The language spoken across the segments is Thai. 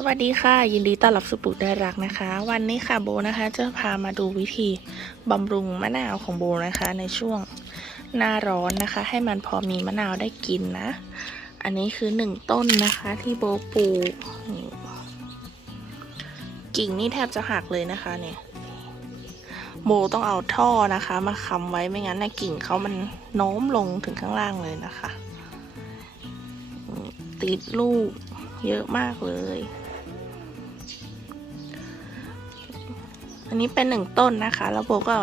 สวัสดีค่ะ ยินดีต้อนรับสู่ปุกได้รักนะคะ วันนี้ค่ะโบนะคะ จะพามาดูวิธีบำรุงมะนาวของโบนะคะ ในช่วงหน้าร้อนนะคะ ให้มันพอมีมะนาวได้กินนะ อันนี้คือหนึ่งต้นนะคะ ที่โบปลูกกิ่งนี่แทบจะหักเลยนะคะเนี่ยโบต้องเอาท่อนะคะ มาค้ำไว้ไม่งั้นนะกิ่งเขามันโน้มลงถึงข้างล่างเลยนะคะ ติดลูกเยอะมากเลย อันนี้เป็นหนึ่งต้นนะคะ แล้วโบก็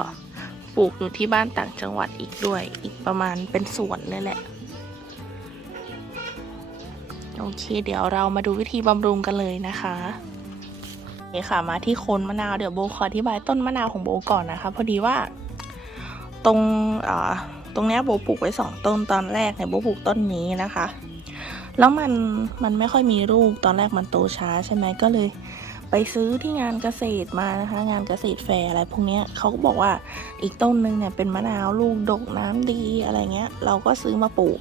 ปลูกอยู่ที่บ้านต่างจังหวัดอีกด้วย อีกประมาณเป็นสวนเลยแหละ โอเค เดี๋ยวเรามาดูวิธีบำรุงกันเลยนะคะนี่ค่ะมาที่โคนมะนาวเดี๋ยวโบขออธิบายต้นมะนาวของโบก่อนนะคะ พอดีว่า ตรงตรงเนี้ยโบปลูกไว้สองต้นตอนแรกเนี่ยโบปลูกต้นนี้นะคะ แล้วมันมันไม่ค่อยมีลูกตอนแรกมันโตช้าใช่ไหมก็เลย ไปซื้อที่งานเกษตรมานะคะ งานเกษตรแฟร์อะไรพวกนี้เขาก็บอกว่าอีกต้นนึงเนี่ยเป็นมะนาวลูกดกน้ำดีอะไรเงี้ย เราก็ซื้อมาปลูก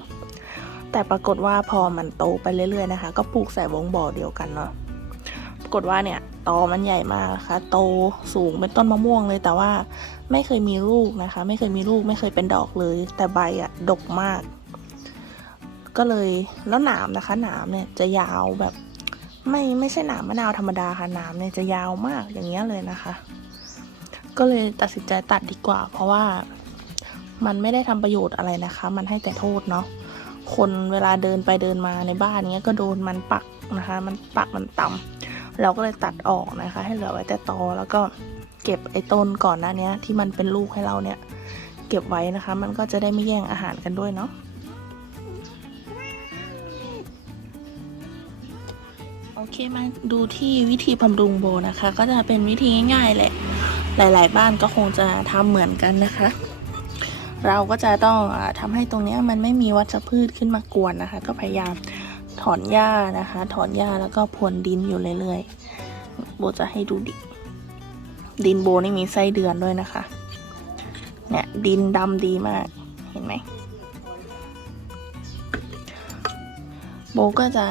แต่ปรากฏว่าพอมันโตไปเรื่อยๆนะคะ ก็ปลูกใส่วงบ่อเดียวกันเนาะปรากฏว่าเนี่ยตอมันใหญ่มากนะคะ โตสูงเป็นต้นมะม่วงเลยแต่ว่าไม่เคยมีลูกนะคะ ไม่เคยมีลูกไม่เคยเป็นดอกเลย แต่ใบอะดกมาก ก็เลยแล้วหนามนะคะหนามเนี่ยจะยาวแบบ ไม่ไม่ใช่หนามมะนาวธรรมดาค่ะหนามเนี่ยจะยาวมากอย่างเงี้ยเลยนะคะ ก็เลยตัดสินใจตัดดีกว่า เพราะว่ามันไม่ได้ทำประโยชน์อะไรนะคะ มันให้แต่โทษเนาะคนเวลาเดินไปเดินมาในบ้านเงี้ยก็โดนมันปักนะคะ มันปักมันต่ำเราก็เลยตัดออกนะคะ ให้เหลือไว้แต่ตอแล้วก็เก็บไอ้ต้นก่อนหน้าเนี้ยที่มันเป็นลูกให้เราเนี่ย เก็บไว้นะคะ มันก็จะได้ไม่แย่งอาหารกันด้วยเนาะ เคมาดูที่วิธีบำรุงโบนะคะ ก็จะเป็นวิธีง่ายๆแหละ หลาย ๆ บ้านก็คงจะทำเหมือนกันนะคะ เราก็จะต้องทำให้ตรงนี้มันไม่มีวัชพืชขึ้นมากวนนะคะ ก็พยายามถอนหญ้านะคะ ถอนหญ้าแล้วก็พรวนดินอยู่เรื่อยๆ โบจะให้ดูดิ ดินโบนี่มีไส้เดือนด้วยนะคะ เนี่ยดินดำดีมาก เห็นไหม โบก็จะ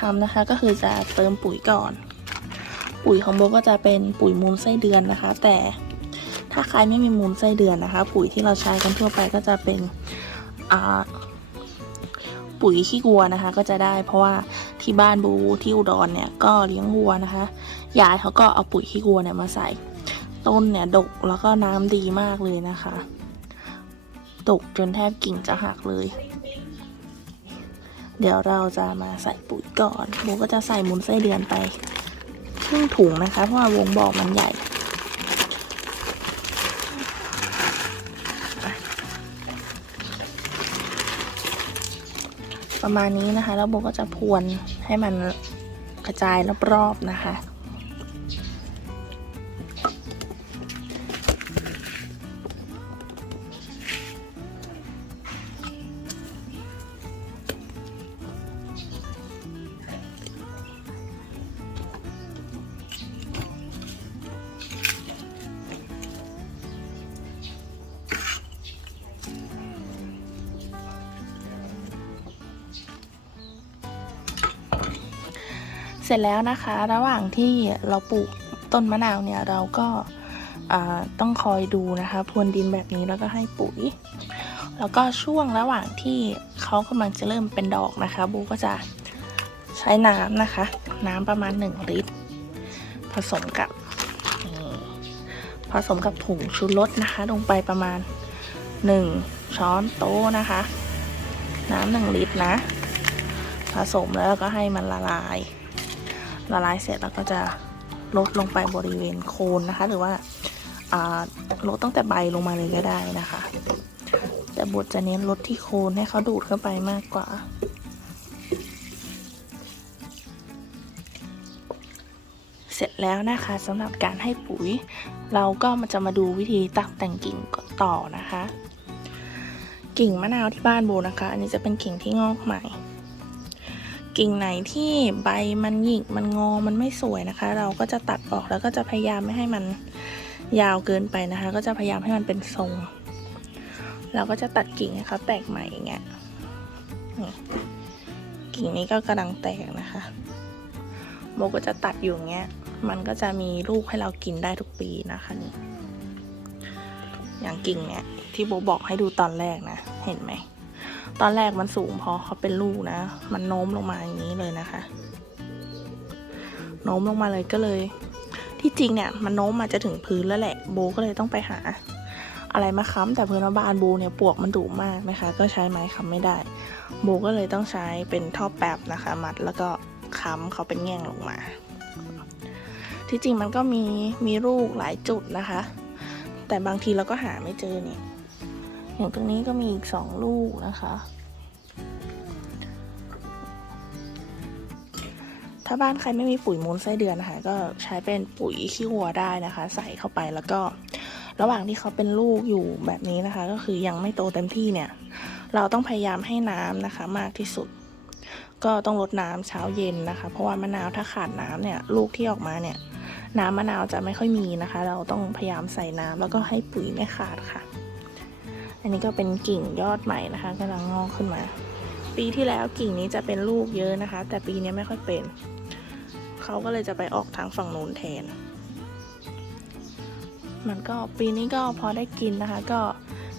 ทำนะคะ ก็คือจะเติมปุ๋ยก่อน ปุ๋ยของโบก็จะเป็นปุ๋ยมูลไส้เดือนนะคะ แต่ถ้าใครไม่มีมูลไส้เดือนนะคะ ปุ๋ยที่เราใช้กันทั่วไปก็จะเป็นปุ๋ยขี้วัวนะคะ ก็จะได้เพราะว่าที่บ้านบูที่อุดรเนี่ยก็เลี้ยงวัวนะคะยายเขาก็เอาปุ๋ยขี้วัวเนี่ยมาใส่ ต้นเนี่ยดกแล้วก็น้ำดีมากเลยนะคะ ดกจนแทบกิ่งจะหักเลย เดี๋ยวเราจะมาใส่ปุ๋ยก่อนโบก็จะใส่มูลไส้เดือนไปครึ่งถุงนะคะ เพราะว่าวงบอกมันใหญ่ประมาณนี้นะคะ แล้วโบก็จะพรวนให้มันกระจายรอบๆนะคะ สร็จแล้วนะคะ ระหว่างที่เราปลูกต้นมะนาวเนี่ยเราก็ต้องคอยดูนะคะพรวนดินแบบนี้แล้วก็ให้ปุ๋ย แล้วก็ช่วงระหว่างที่เขากำลังจะเริ่มเป็นดอกนะคะบูก็จะใช้น้ำนะคะ น้ำประมาณ 1 ลิตร ผสมกับผสมกับผงชูรสนะคะ ลงไปประมาณ 1 ช้อนโต๊ะนะคะ น้ำหนึ่งลิตรนะ ผสมแล้วก็ให้มันละลาย ละลายเสร็จแล้วก็จะลดลงไปบริเวณโคนนะคะ หรือว่าาลดตั้งแต่ใบลงมาเลยก็ได้นะคะ แต่บทจะเน้นลดที่โคนให้เขาดูดเข้าไปมากกว่า เสร็จแล้วนะคะสำหรับการให้ปุ๋ย เราก็มาจะมาดูวิธีตักแต่งกิ่งต่อนะคะ กิ่งมะนาวที่บ้านโบนะคะ อันนี้จะเป็นกิ่งที่งอกใหม่ กิ่งไหนที่ใบมันหยิกมันงอมันไม่สวยนะคะ เราก็จะตัดออกแล้วก็จะพยายามไม่ให้มันยาวเกินไปนะคะ ก็จะพยายามให้มันเป็นทรง เราก็จะตัดกิ่งให้เขาแตกใหม่อย่างเงี้ยกิ่งนี้ก็กำลังแตกนะคะโบก็จะตัดอยู่อย่างเงี้ย มันก็จะมีลูกให้เรากินได้ทุกปีนะคะนี่อย่างกิ่งเนี่ยที่โบบอกให้ดูตอนแรกนะ เห็นไหม ตอนแรกมันสูงพอเขาเป็นลูกนะ มันโน้มลงมาอย่างนี้เลยนะคะ โน้มลงมาเลยก็เลย ที่จริงเนี่ย มันโน้มมาจะถึงพื้นแล้วแหละ โบก็เลยต้องไปหา อะไรมาค้ำแต่พื้นบ้านโบเนี่ยปวกมันดุมากนะคะ ก็ใช้ไม้ค้ำไม่ได้ โบก็เลยต้องใช้เป็นท่อแป๊บนะคะ มัดแล้วก็ค้ำเขาเป็นแง่งลงมา ที่จริงมันก็มีมีลูกหลายจุดนะคะ แต่บางทีเราก็หาไม่เจอเนี่ย อย่ตรงนี้ก็มีอีกสองลูกนะคะ ถ้าบ้านใครไม่มีปุ๋ยมูลไส้เดือนนะคะ ก็ใช้เป็นปุ๋ยขี้วัวได้นะคะ ใส่เข้าไปแล้วก็ ระหว่างที่เขาเป็นลูกอยู่แบบนี้นะคะ ก็คือยังไม่โตเต็มที่เนี่ย เราต้องพยายามให้น้ำนะคะ มากที่สุด ก็ต้องลดน้ำเช้าเย็นนะคะ เพราะว่ามะนาวถ้าขาดน้ำเนี่ยลูกที่ออกมาเนี่ยน้ำมะนาวจะไม่ค่อยมีนะคะ เราต้องพยายามใส่น้ำแล้วก็ให้ปุ๋ยไม่ขาดค่ะ อันนี้ก็เป็นกิ่งยอดใหม่นะคะกำลังงอกขึ้นมา ปีที่แล้วกิ่งนี้จะเป็นลูกเยอะนะคะ แต่ปีนี้ไม่ค่อยเป็น เขาก็เลยจะไปออกทางฝั่งนู้นแทน มันก็ปีนี้ก็พอได้กินนะคะ ก็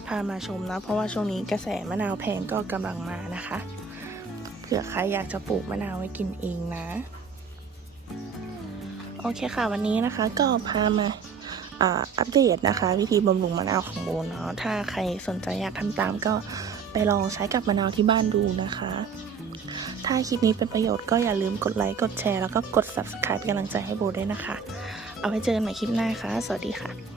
พามาชมนะ เพราะว่าช่วงนี้กระแสมะนาวแพงก็กำลังมานะคะเผื่อใครอยากจะปลูกมะนาวไว้กินเองนะ โอเคค่ะวันนี้นะคะ ก็พามา อัปเดตนะคะ วิธีบำรุงมะนาวของโบเนาะถ้าใครสนใจอยากทำตามก็ไปลองใช้กับมะนาวที่บ้านดูนะคะ ถ้าคลิปนี้เป็นประโยชน์ก็อย่าลืมกดไลค์กดแชร์แล้วก็กด subscribe เป็นกำลังใจให้โบด้วยนะคะ เอาไว้เจอกันใหม่คลิปหน้าค่ะ สวัสดีค่ะ